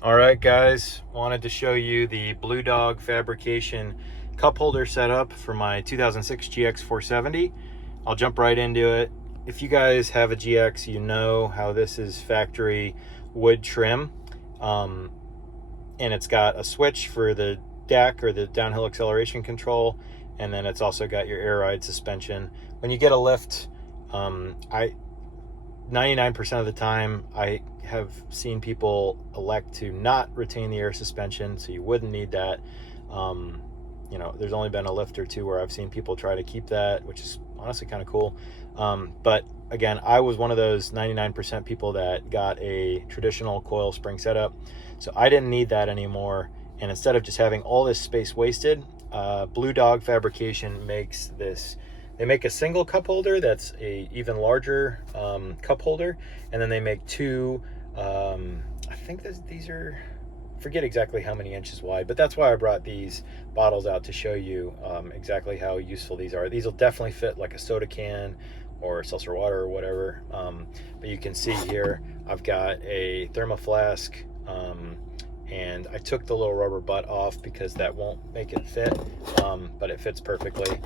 All right, guys, wanted to show you the Blue Dog fabrication cup holder setup for my 2006 GX470. I'll jump right into it. If you guys have a GX, you know how this is factory wood trim, and it's got a switch for the DAC, or the downhill acceleration control, and then it's also got your air ride suspension. When you get a lift, 99% of the time I have seen people elect to not retain the air suspension, so you wouldn't need that. There's only been a lift or two where I've seen people try to keep that, which is honestly kind of cool. But again, I was one of those 99% people that got a traditional coil spring setup, so I didn't need that anymore. And instead of just having all this space wasted, Blue Dog Fabrication makes this. They make a single cup holder that's a even larger cup holder, and then they make two, I think these are, forget exactly how many inches wide, but that's why I brought these bottles out to show you exactly how useful these are. These will definitely fit like a soda can or seltzer water or whatever, but you can see here I've got a thermoflask, and I took the little rubber butt off because that won't make it fit, but it fits perfectly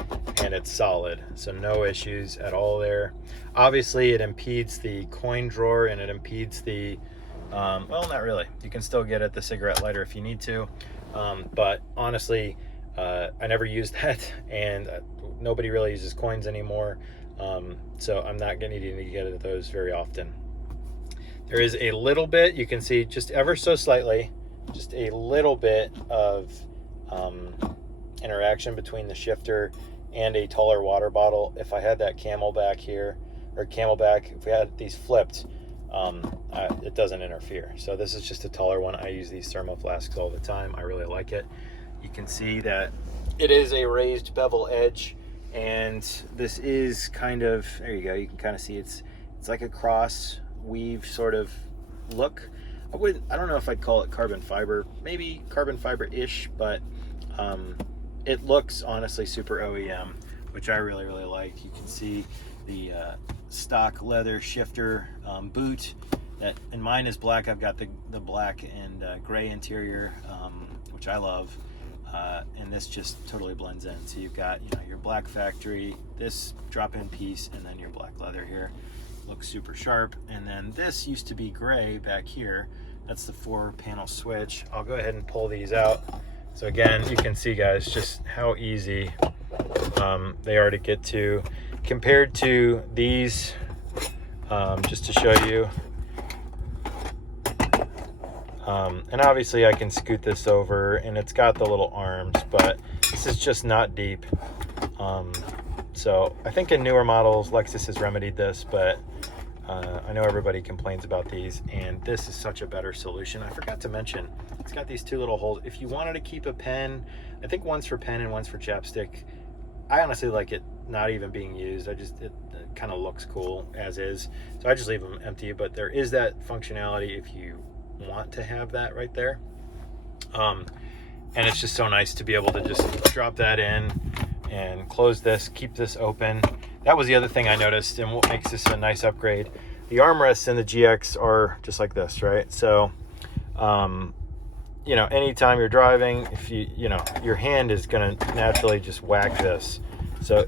and it's solid, so no issues at all there. Obviously it impedes the coin drawer and it impedes the well, not really, you can still get at the cigarette lighter if you need to, but honestly I never used that, and nobody really uses coins anymore, so I'm not going to need to get at those very often. There is a little bit, you can see just ever so slightly, just a little bit of interaction between the shifter and a taller water bottle. If I had that Camelback here, or Camelback, if we had these flipped, it doesn't interfere. So this is just a taller one. I use these thermo flasks all the time. I really like it. You can see that it is a raised bevel edge, and this is kind of, there you go, you can kind of see it's like a cross weave sort of look. I don't know if I'd call it carbon fiber, maybe carbon fiber-ish, but it looks honestly super OEM, which I really, really like. You can see the stock leather shifter boot, that, and mine is black. I've got the black and gray interior, which I love, and this just totally blends in. So you've got, your black factory, this drop-in piece, and then your black leather here. Looks super sharp. And then this used to be gray back here. That's the 4-panel switch. I'll go ahead and pull these out. So again, you can see, guys, just how easy they are to get to compared to these. Just to show you, and obviously I can scoot this over, and it's got the little arms, but this is just not deep. So I think in newer models Lexus has remedied this, but I know everybody complains about these, and this is such a better solution. I forgot to mention, it's got these two little holes. If you wanted to keep a pen, I think one's for pen and one's for chapstick. I honestly like it not even being used. It kind of looks cool as is, so I just leave them empty. But there is that functionality if you want to have that right there, and it's just so nice to be able to just drop that in and close this, keep this open. That was the other thing I noticed, and what makes this a nice upgrade. The armrests in the GX are just like this, right? So, anytime you're driving, if your hand is gonna naturally just whack this. So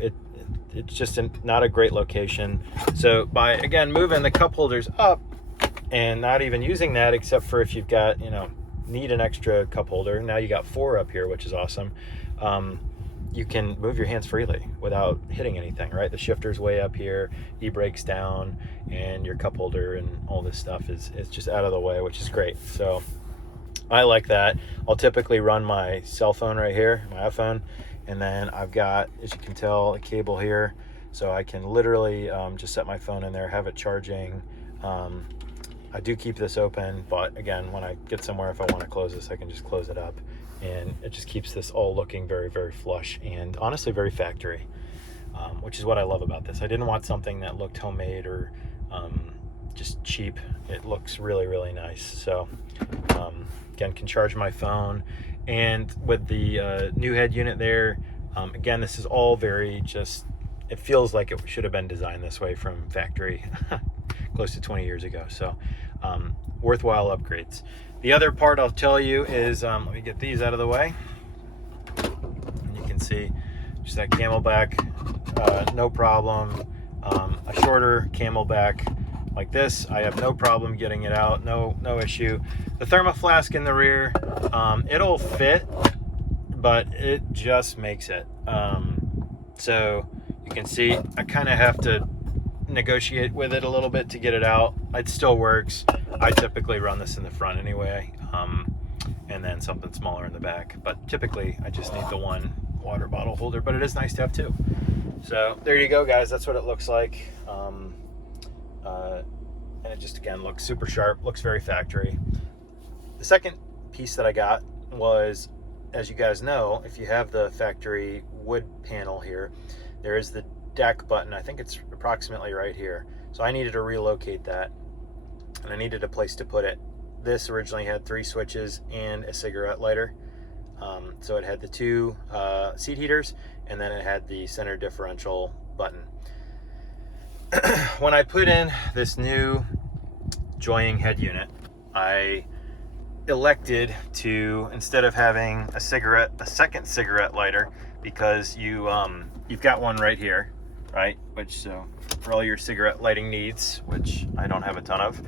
it's just not a great location. So by, again, moving the cup holders up and not even using that, except for if you've got, need an extra cup holder. Now you got 4 up here, which is awesome. You can move your hands freely without hitting anything, right? The shifter's way up here, e-brake's down, and your cup holder and all this stuff is just out of the way, which is great. So I like that. I'll typically run my cell phone right here, my iPhone, and then I've got, as you can tell, a cable here, so I can literally just set my phone in there, have it charging. I do keep this open, but again, when I get somewhere, if I want to close this, I can just close it up, and it just keeps this all looking very, very flush and honestly very factory, which is what I love about this. I didn't want something that looked homemade or just cheap. It looks really, really nice. So again, can charge my phone, and with the new head unit there, again, this is all very just, it feels like it should have been designed this way from factory close to 20 years ago. So worthwhile upgrades. The other part I'll tell you is, let me get these out of the way. And you can see just that camelback, no problem. A shorter camelback like this, I have no problem getting it out, no issue. The thermoflask in the rear, it'll fit, but it just makes it. So you can see I kind of have to negotiate with it a little bit to get it out. It still works. I typically run this in the front anyway, and then something smaller in the back, but typically I just need the one water bottle holder, but it is nice to have two. So there you go, guys. That's what it looks like. And it just, again, looks super sharp, looks very factory. The second piece that I got was, as you guys know, if you have the factory wood panel here, there is the deck button. I think it's approximately right here. So I needed to relocate that, and I needed a place to put it. This originally had 3 switches and a cigarette lighter. So it had the 2 seat heaters, and then it had the center differential button. When I put in this new joying head unit, I elected to, instead of having a second cigarette lighter, because you've got one right here, right? Which, so for all your cigarette lighting needs, which I don't have a ton of,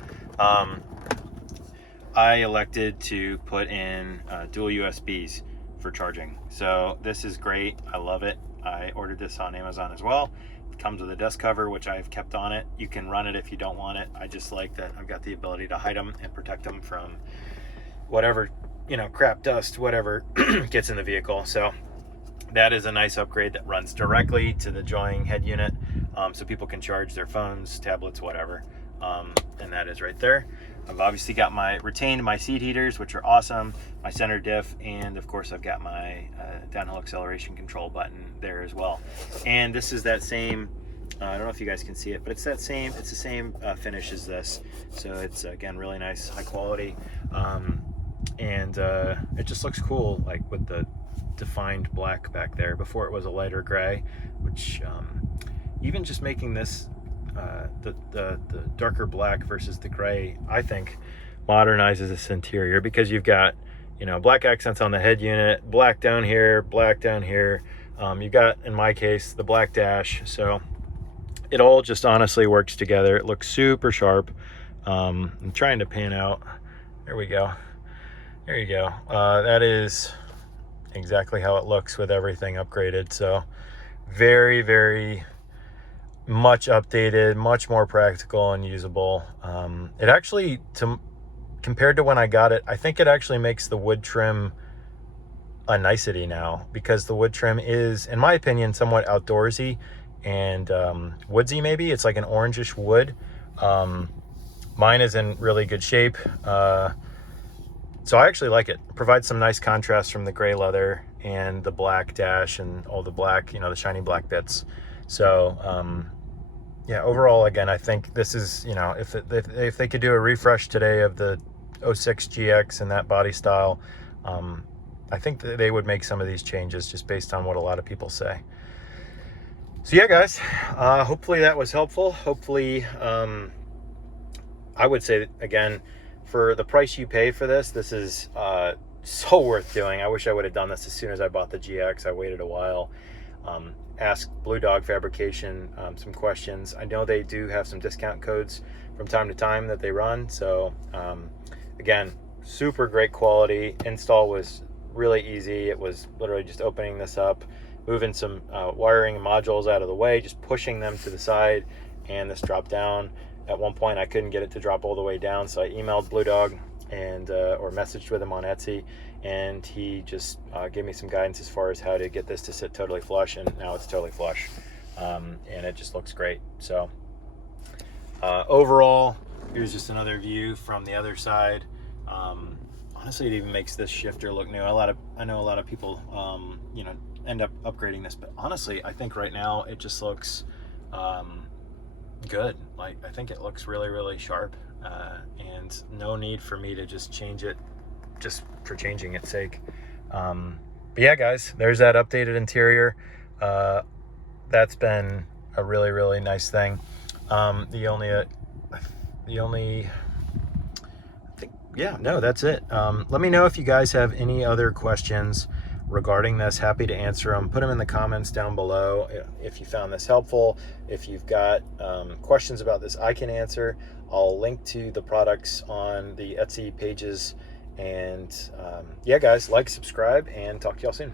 I elected to put in dual USBs for charging. So this is great. I love it. I ordered this on Amazon as well. It comes with a dust cover, which I've kept on it. You can run it if you don't want it. I just like that I've got the ability to hide them and protect them from whatever, crap, dust, whatever gets in the vehicle. So that is a nice upgrade that runs directly to the joying head unit, so people can charge their phones, tablets, whatever. And that is right there. I've obviously got retained my seat heaters, which are awesome, my center diff, and of course I've got my downhill acceleration control button there as well. And this is that same, I don't know if you guys can see it, but it's the same finish as this. So it's, again, really nice, high quality. And it just looks cool, like with the defined black back there. Before it was a lighter gray, which even just making this the darker black versus the gray, I think modernizes this interior, because you've got black accents on the head unit, black down here, you've got, in my case, the black dash. So it all just honestly works together. It looks super sharp. I'm trying to pan out. There we go. There you go. That is exactly how it looks with everything upgraded. So very, very much updated, much more practical and usable. It actually, compared to when I got it, I think it actually makes the wood trim a nicety now, because the wood trim is, in my opinion, somewhat outdoorsy and woodsy. Maybe it's like an orangish wood. Mine is in really good shape, so I actually like it. It provides some nice contrast from the gray leather and the black dash and all the black, the shiny black bits. So yeah, overall, again, I think this is, if they could do a refresh today of the 06 GX and that body style, I think that they would make some of these changes just based on what a lot of people say. So yeah, guys, hopefully that was helpful. Hopefully, I would say, again, for the price you pay for this is so worth doing. I wish I would have done this as soon as I bought the GX. I waited a while. Ask Blue Dog Fabrication some questions. I know they do have some discount codes from time to time that they run. So again, super great quality. Install was really easy. It was literally just opening this up, moving some wiring and modules out of the way, just pushing them to the side, and this dropped down. At one point I couldn't get it to drop all the way down, so I emailed Blue Dog and or messaged with him on Etsy, and he just gave me some guidance as far as how to get this to sit totally flush, and now it's totally flush, and it just looks great. So overall, here's just another view from the other side. Honestly, it even makes this shifter look new. I know a lot of people end up upgrading this, but honestly, I think right now it just looks good. Like, I think it looks really, really sharp, and no need for me to just change it just for changing its sake. But yeah, guys, there's that updated interior. That's been a really, really nice thing. The only I think Yeah, no, that's it. Let me know if you guys have any other questions regarding this. Happy to answer them. Put them in the comments down below if you found this helpful. If you've got questions about this I can answer, I'll link to the products on the Etsy pages. And yeah, guys, like, subscribe, and talk to y'all soon.